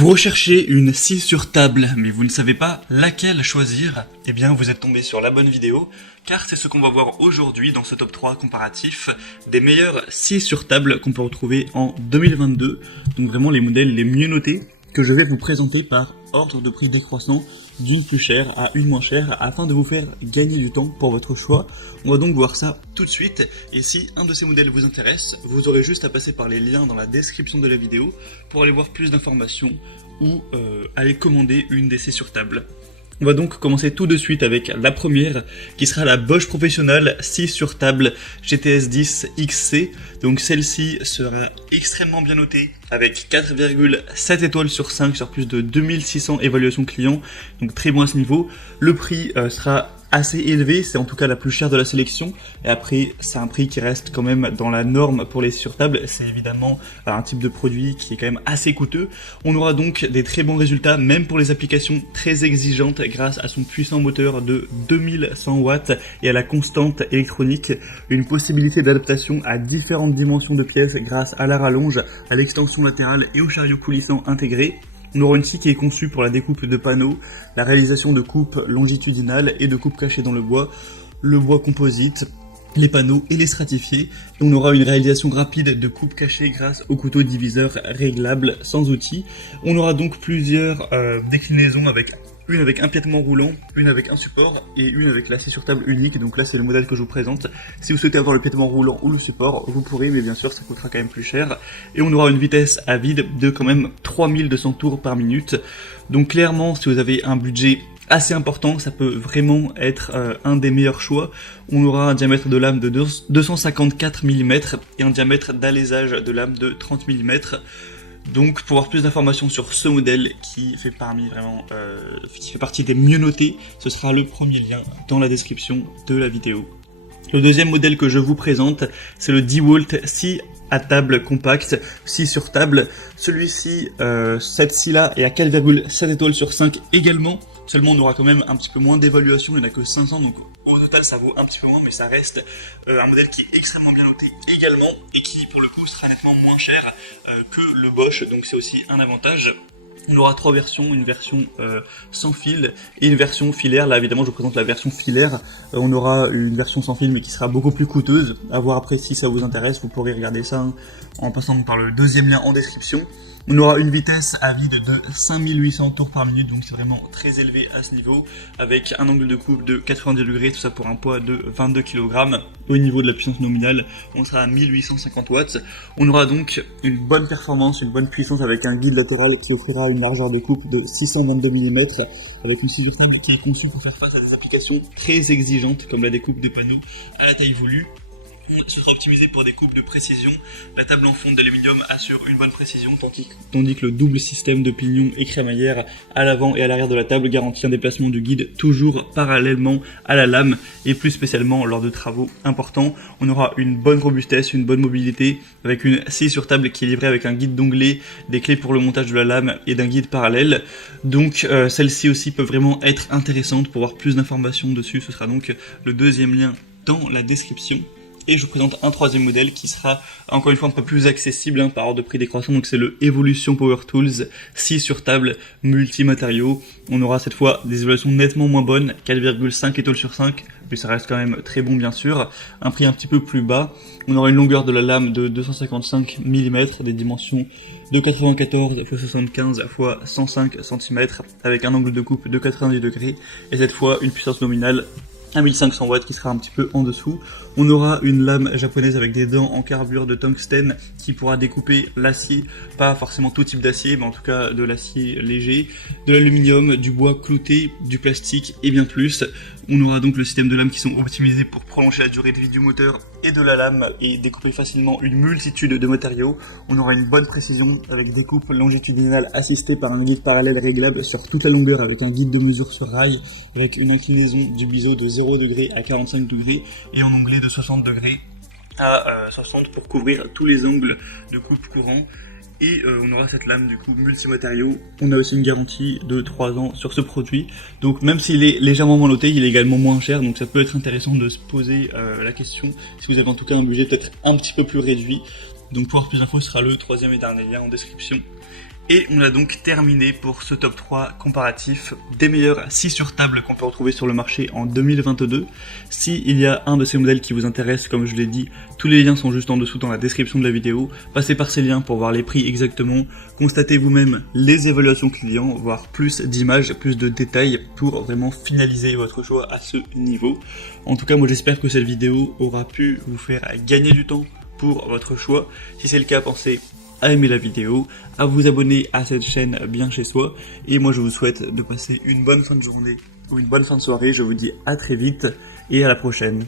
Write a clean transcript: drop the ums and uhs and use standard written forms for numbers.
Vous recherchez une scie sur table, mais vous ne savez pas laquelle choisir? Eh bien, vous êtes tombé sur la bonne vidéo, car c'est ce qu'on va voir aujourd'hui dans ce top 3 comparatif des meilleures scies sur table qu'on peut retrouver en 2022. Donc vraiment les modèles les mieux notés que je vais vous présenter par ordre de prix décroissant d'une plus chère à une moins chère afin de vous faire gagner du temps pour votre choix. On va donc voir ça tout de suite et si un de ces modèles vous intéresse, vous aurez juste à passer par les liens dans la description de la vidéo pour aller voir plus d'informations ou aller commander une des scies sur table. On va donc commencer tout de suite avec la première qui sera la Bosch Professional scie sur table GTS 10 XC. Donc celle-ci sera extrêmement bien notée avec 4,7 étoiles sur 5 sur plus de 2600 évaluations clients. Donc très bon à ce niveau. Le prix sera assez élevé, c'est en tout cas la plus chère de la sélection. Et après, c'est un prix qui reste quand même dans la norme pour les scies sur table. C'est évidemment un type de produit qui est quand même assez coûteux. On aura donc des très bons résultats, même pour les applications très exigeantes, grâce à son puissant moteur de 2100 watts et à la constante électronique. Une possibilité d'adaptation à différentes dimensions de pièces grâce à la rallonge, à l'extension latérale et au chariot coulissant intégré. On aura une scie qui est conçue pour la découpe de panneaux, la réalisation de coupes longitudinales et de coupes cachées dans le bois composite, les panneaux et les stratifiés. Et on aura une réalisation rapide de coupes cachées grâce au couteau diviseur réglable sans outil. On aura donc plusieurs déclinaisons avec une avec un piétement roulant, une avec un support et une avec la scie sur table unique. Donc là c'est le modèle que je vous présente. Si vous souhaitez avoir le piétement roulant ou le support, vous pourrez, mais bien sûr ça coûtera quand même plus cher. Et on aura une vitesse à vide de quand même 3200 tours par minute. Donc clairement, si vous avez un budget assez important, ça peut vraiment être un des meilleurs choix. On aura un diamètre de lame de 254 mm et un diamètre d'alésage de lame de 30 mm. Donc pour avoir plus d'informations sur ce modèle qui fait partie des mieux notés, ce sera le premier lien dans la description de la vidéo. Le deuxième modèle que je vous présente, c'est le DeWalt scie à table compact, scie sur table. Celui-ci, cette scie là est à 4,7 étoiles sur 5 également. Seulement on aura quand même un petit peu moins d'évaluation, il n'y en a que 500, donc au total ça vaut un petit peu moins, mais ça reste un modèle qui est extrêmement bien noté également, et qui pour le coup sera nettement moins cher que le Bosch, donc c'est aussi un avantage. On aura trois versions, une version sans fil et une version filaire. Là évidemment je vous présente la version filaire, on aura une version sans fil mais qui sera beaucoup plus coûteuse, à voir après si ça vous intéresse, vous pourrez regarder ça en passant par le deuxième lien en description. On aura une vitesse à vide de 5800 tours par minute, donc c'est vraiment très élevé à ce niveau, avec un angle de coupe de 90 degrés, tout ça pour un poids de 22 kg. Au niveau de la puissance nominale, on sera à 1850 watts. On aura donc une bonne performance, une bonne puissance avec un guide latéral qui offrira une largeur de coupe de 622 mm, avec une scie sur table qui est conçue pour faire face à des applications très exigeantes comme la découpe de panneaux à la taille voulue. Ce sera optimisé pour des coupes de précision. La table en fonte d'aluminium assure une bonne précision, tandis que le double système de pignon et crémaillère à l'avant et à l'arrière de la table garantit un déplacement du guide toujours parallèlement à la lame, et plus spécialement lors de travaux importants. On aura une bonne robustesse, une bonne mobilité, avec une scie sur table qui est livrée avec un guide d'onglet, des clés pour le montage de la lame et d'un guide parallèle. Donc celle-ci aussi peut vraiment être intéressante. Pour voir plus d'informations dessus, ce sera donc le deuxième lien dans la description. Et je vous présente un troisième modèle qui sera encore une fois un peu plus accessible par ordre de prix décroissant, donc c'est le Evolution Power Tools scie sur table multi-matériaux. On aura cette fois des évaluations nettement moins bonnes, 4,5 étoiles sur 5, mais ça reste quand même très bon bien sûr. Un prix un petit peu plus bas. On aura une longueur de la lame de 255 mm, des dimensions de 94 x 75 x 105 cm, avec un angle de coupe de 90 degrés, et cette fois une puissance nominale à 1500 watts qui sera un petit peu en dessous. On aura une lame japonaise avec des dents en carbure de tungstène qui pourra découper l'acier, pas forcément tout type d'acier, mais en tout cas de l'acier léger, de l'aluminium, du bois clouté, du plastique et bien plus. On aura donc le système de lames qui sont optimisés pour prolonger la durée de vie du moteur et de la lame et découper facilement une multitude de matériaux. On aura une bonne précision avec des coupes longitudinales assistées par un guide parallèle réglable sur toute la longueur avec un guide de mesure sur rail, avec une inclinaison du biseau de 0 degré à 45 degrés et un onglet de 60 degrés à 60 pour couvrir tous les angles de coupe courant. Et on aura cette lame du coup multimatériaux. On a aussi une garantie de 3 ans sur ce produit. Donc même s'il est légèrement moins noté, il est également moins cher. Donc ça peut être intéressant de se poser la question si vous avez en tout cas un budget peut-être un petit peu plus réduit. Donc pour avoir plus d'infos, ce sera le troisième et dernier lien en description. Et on a donc terminé pour ce top 3 comparatif des meilleurs scies sur table qu'on peut retrouver sur le marché en 2022. S'il y a un de ces modèles qui vous intéresse, comme je l'ai dit, tous les liens sont juste en dessous dans la description de la vidéo. Passez par ces liens pour voir les prix exactement, constatez vous-même les évaluations clients, voir plus d'images, plus de détails pour vraiment finaliser votre choix à ce niveau. En tout cas, moi j'espère que cette vidéo aura pu vous faire gagner du temps pour votre choix. Si c'est le cas, pensez à aimer la vidéo, à vous abonner à cette chaîne bien chez soi, et moi je vous souhaite de passer une bonne fin de journée ou une bonne fin de soirée. Je vous dis à très vite et à la prochaine.